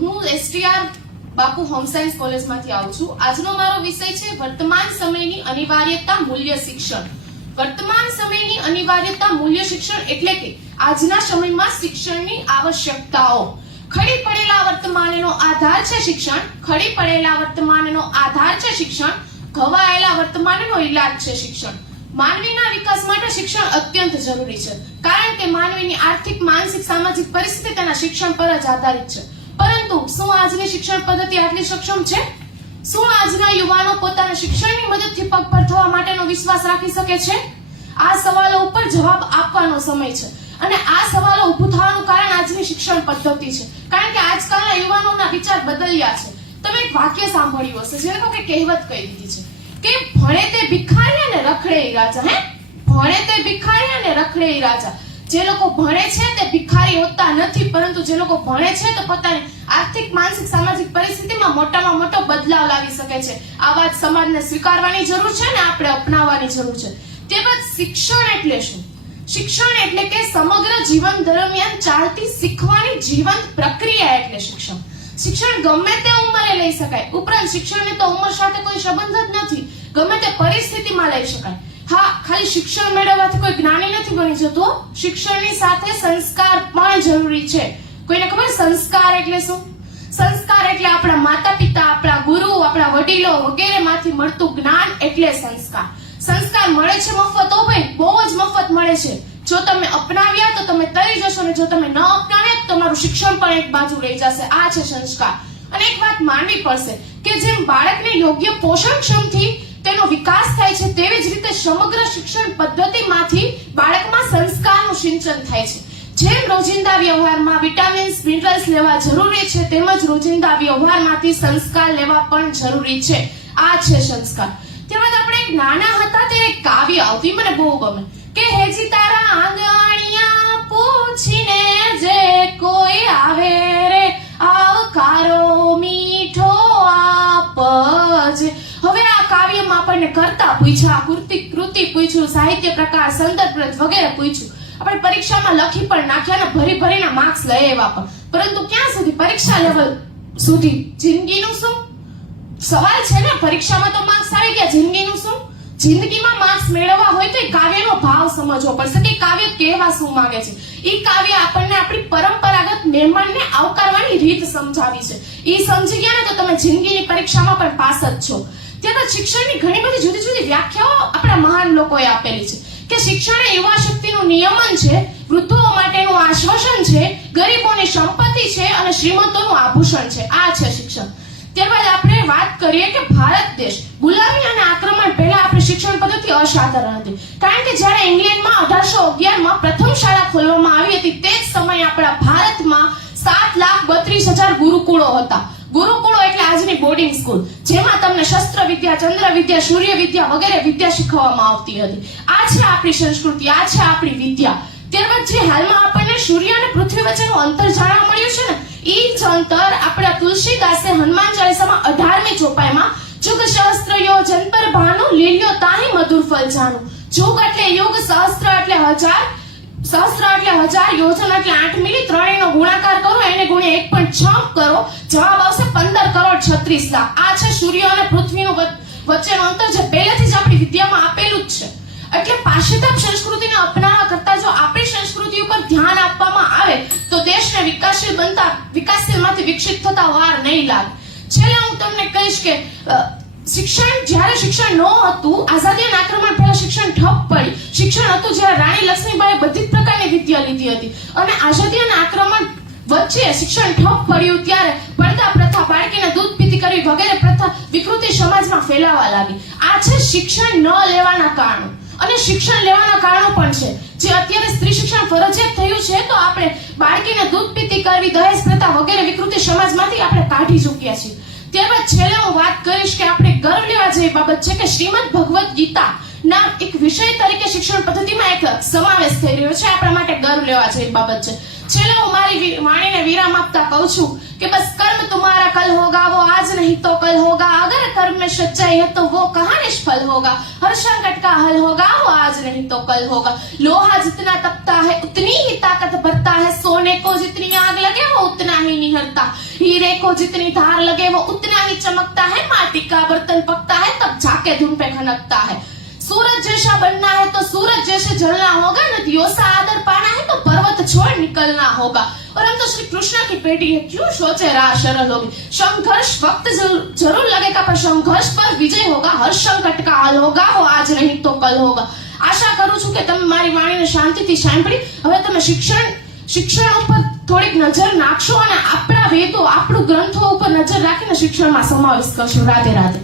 હું. એસટીઆર બાપુ home science કોલેજમાંથી આવું છું. આજનો મારો વિષય છે વર્તમાન સમયની અનિવાર્યતા મૂલ્ય શિક્ષણ. વર્તમાન સમયની અનિવાર્યતા મૂલ્ય શિક્ષણ એટલે કે આજના સમયમાં શિક્ષણની આવશ્યકતાઓ. ખડી પડેલા વર્તમાનનો આધાર છે શિક્ષણ, ખડી પડેલા વર્તમાનનો આધાર છે શિક્ષણ, ઘવાયેલા વર્તમાનનો ઈલાજ છે શિક્ષણ. માનવીના વિકાસ માટે શિક્ષણ અત્યંત જરૂરી છે. કારણ કે માનવીની આર્થિક, માનસિક, સામાજિક પરિસ્થિતિ તેના શિક્ષણ પર જ આધારિત છે. પરંતુ શું આજની શિક્ષણ પદ્ધતિ આટલી સક્ષમ છે? શું આજના યુવાનો પોતાના શિક્ષણની મદદથી પગભર થવા માટેનો વિશ્વાસ રાખી શકે છે? આ સવાલો ઉપર જવાબ આપવાનો સમય છે. અને આ સવાલો ઊભું થવાનું કારણ આજની શિક્ષણ પદ્ધતિ છે. કારણ કે આજકાલના યુવાનોના વિચાર બદલ્યા છે. તમે એક વાક્ય સાંભળ્યું હશે જે લોકો કહેવત કહી દીધી છે કે ભણે તે ભિખારી રાજા, હે? ભણે તે ભિખારી અને રખડે રાજા. જે લોકો ભણે છે તે ભિખારી હોતા નથી, પરંતુ જે લોકો ભણે છે તો પોતાની આર્થિક, માનસિક, સામાજિક પરિસ્થિતિમાં મોટામાં મોટો બદલાવ લાવી શકે છે. આ વાત સમાજને સ્વીકારવાની જરૂર છે ને આપણે અપનાવવાની જરૂર છે. તે બાદ શિક્ષણ એટલે શું? શિક્ષણ એટલે કે સમગ્ર જીવન દરમિયાન ચાલતી શીખવાની જીવન પ્રક્રિયા એટલે શિક્ષણ. શિક્ષણ ગમે તે ઉંમરે લઈ શકાય. ઉપરાંત શિક્ષણને તો ઉંમર સાથે કોઈ સંબંધ જ નથી. ગમે તે પરિસ્થિતિમાં લઈ શકાય. હા, ખાલી શિક્ષણ મેળવવાથી કોઈ જ્ઞાની નથી બની જતું. શિક્ષણની સાથે સંસ્કાર પણ જરૂરી છે. કોઈને ખબર? સંસ્કાર એટલે શું? સંસ્કાર એટલે આપણા માતા પિતા આપણા ગુરુ, આપણા વડીલો વગેરેમાંથી મળતું જ્ઞાન એટલે સંસ્કાર. સંસ્કાર મળે છે મફત? ઓ ભાઈ, બહુ જ મફત મળે છે. જો તમે અપનાવ્યા તો તમે તરી જશો ને જો તમે ન અપનાવ્યા તો તમારું શિક્ષણ પણ એક બાજુ રહી જશે. આ છે સંસ્કાર. અને એક વાત માનવી પડશે કે જેમ બાળકને યોગ્ય પોષણક્ષમથી તેનો વિકાસ થાય છે તેવી જ રીતે સમગ્ર શિક્ષણ પદ્ધતિમાંથી બાળકમાં સંસ્કારનું સિંચન થાય છે. જેમ રોજિંદા વ્યવહારમાં વિટામિન્સ, મિનરલ્સ લેવા જરૂરી છે, તેમજ રોજિંદા વ્યવહારમાંથી સંસ્કાર લેવા પણ જરૂરી છે. આ છે સંસ્કાર. તેમજ આપણે નાના હતા તે કાવ્ય આવતી મને બહુ ગમે. કે હેજી તારા આંગણિયા પૂછીને જે કોઈ આવે રે આવકારો આપણને કરતા પૂછ્યા, કૃતિ કૃતિ પૂછ્યું, સાહિત્ય પ્રકાર, સંદર્ભ વગેરે પૂછ્યું. આપણે પરીક્ષામાં લખી પણ નાખ્યા ને ભરી ભરીને માર્ક્સ લઈ આવ્યા પણ. પરંતુ ક્યાં સુધી પરીક્ષા લેવલ સુધી? જિંદગીનું શું? સવાલ છે ને, પરીક્ષામાં તો માર્ક્સ આવી ગયા. જિંદગીનું શું? જિંદગીમાં માર્ક્સ મેળવવા હોય તો એ કાવ્યનો ભાવ સમજવો પડશે કે કાવ્ય કહેવા શું માંગે છે. એ કાવ્ય આપણને આપણી પરંપરાગત મહેમાનને આવકારવાની રીત સમજાવી છે. એ સમજી ગયા ને તો તમે જિંદગીની પરીક્ષામાં પણ પાસ જ છો. ત્યારબાદ શિક્ષણની ઘણી બધી જુદી જુદી વ્યાખ્યાઓ આપણા મહાન લોકોએ આપેલી છે કે શિક્ષણ એ યુવા શક્તિનું નિયમન છે, વૃદ્ધો માટેનું આશ્વાસન છે, ગરીબોની સંપત્તિ છે અને શ્રીમંતોનું આભૂષણ છે. આ છે શિક્ષણ. ત્યારબાદ આપણે વાત કરીએ કે ભારત દેશ. ગુલામી અને આક્રમણ પહેલા આપણી શિક્ષણ પદ્ધતિ અસાધારણ હતી. કારણ કે જ્યારે ઇંગ્લેન્ડમાં અઢારસો અગિયારમાં પ્રથમ શાળા ખોલવામાં આવી હતી, તે જ સમયે આપણા ભારતમાં સાત લાખ બત્રીસ હજાર ગુરુકુળો હતા. ગુરુકુળો એટલે આજની બોર્ડિંગ સ્કૂલ જેમાં તમને શસ્ત્ર વિદ્યા, ચંદ્ર વિદ્યા, સૂર્ય વિદ્યા વગેરે વિદ્યા શીખવવામાં આવતી હતી. આ છે આપણી સંસ્કૃતિ, આ છે આપણી વિદ્યા. ત્યારબાદ જે હાલમાં આપણને સૂર્ય અને પૃથ્વી વચ્ચેનું અંતર જાણવા મળ્યું છે ને એ જ અંતર આપણા તુલસીદાસે હનુમાન ચાલીસામાં અઢારમી ચોપાઈમાં જુગ સહસ્ત્ર યો જંતર ભાનુ લીલ્યો તાહી મધુર ફલ જાણું જુગ એટલે યુગ, સહસ્ત્ર એટલે હજાર સહસ્ત્ર એટલે હજાર યોજન એટલે આઠ મિલી, ત્રણેયનો ગુણાકાર કરો, એને ગુણ્યા એક પોઈન્ટ છ કરો. જવાબ આવશે પંદર કરોડ છત્રીસ લાખ આ છે સૂર્ય અને પૃથ્વીનું વચ- વચ્ચેનું અંતર જે પહેલેથી જ આપણી વિદ્યામાં આપેલું જ છે. એટલે પાશ્ચાત્ય સંસ્કૃતિને અપનાવવા કરતા જો આપણી સંસ્કૃતિ ઉપર ધ્યાન આપવામાં આવે, તો દેશને વિકાસશીલ બનતા, વિકાસશીલમાંથી વિકસિત થતા વાર નહીં લાગે. છેલ્લે હું તમને કહીશ કે શિક્ષણ જ્યારે શિક્ષણ ન હતું આઝાદી આક્રમણ પહેલા શિક્ષણ ઠપ પડી. શિક્ષણ હતું જ્યારે રાણી લક્ષ્મીબાઈએ બધી જ પ્રકારની વિદ્યા લીધી હતી. અને આઝાદી આક્રમણ વચ્ચે શિક્ષણ ઠપ પડ્યું ત્યારે પડદા પ્રથા, બાળકીને દૂધ પીતી કરવી વગેરે પ્રથા વિકૃતિ સમાજમાં ફેલાવા લાગી. આ છે શિક્ષણ ન લેવાના કારણો. અને શિક્ષણ લેવાના કારણો પણ છે. જે અત્યારે સ્ત્રી શિક્ષણ ફરજિયાત થયું છે, તો આપણે બાળકીને દૂધ પીતી કરવી, દહેજ પ્રથા વગેરે વિકૃતિ સમાજમાંથી આપણે કાઢી ચૂક્યા છીએ. ત્યારબાદ છેલ્લે હું વાત કરીશ કે આપણે ગર્વ લેવા જેવી બાબત છે કે શ્રીમદ ભગવદ્ ગીતા ના એક વિષય તરીકે શિક્ષણ પદ્ધતિમાં એક સમાવેશ થઈ રહ્યો છે આપણા માટે ગર્વ લેવા જેવી બાબત છે છેલ્લે હું મારી વી- વાણીને વિરામ આપતા કહું છું કે બસ કર્મ तुम्हारा कल होगा वो आज नहीं तो कल होगा अगर कर्म में सच्चाई है तो वो कहाँ निष्फल होगा हर संकट का हल होगा वो आज नहीं तो कल होगा। लोहा जितना तपता है, उतनी ही ताकत भरता है। सोने को जितनी आग लगे, वो उतना ही निहरता। हीरे को जितनी धार लगे, वो उतना ही चमकता है। माटी का बर्तन पकता है, तब जाके धुन पे खनकता है। सूरज जैसा बनना है तो सूरज जैसे जलना होगा। नदियों से आदर पाना है तो पर्वत छोड़ निकलना होगा। और हम तो श्री कृष्ण की बेटी है, क्यों सोचे राह सरल होगी? संघर्ष वक्त ज़रूर लगेगा, पर संघर्ष पर विजय होगा। हर संकट का हल होगा, वो आज नहीं तो कल होगा। આશા કરું છું કે તમે મારી વાણીને શાંતિથી સાંભળી. હવે તમે શિક્ષણ શિક્ષણ ઉપર થોડીક નજર નાખશો અને આપણા વેદો, આપણું ગ્રંથો ઉપર નજર રાખીને શિક્ષણમાં સમાવેશ કરશો. રાધે રાધે.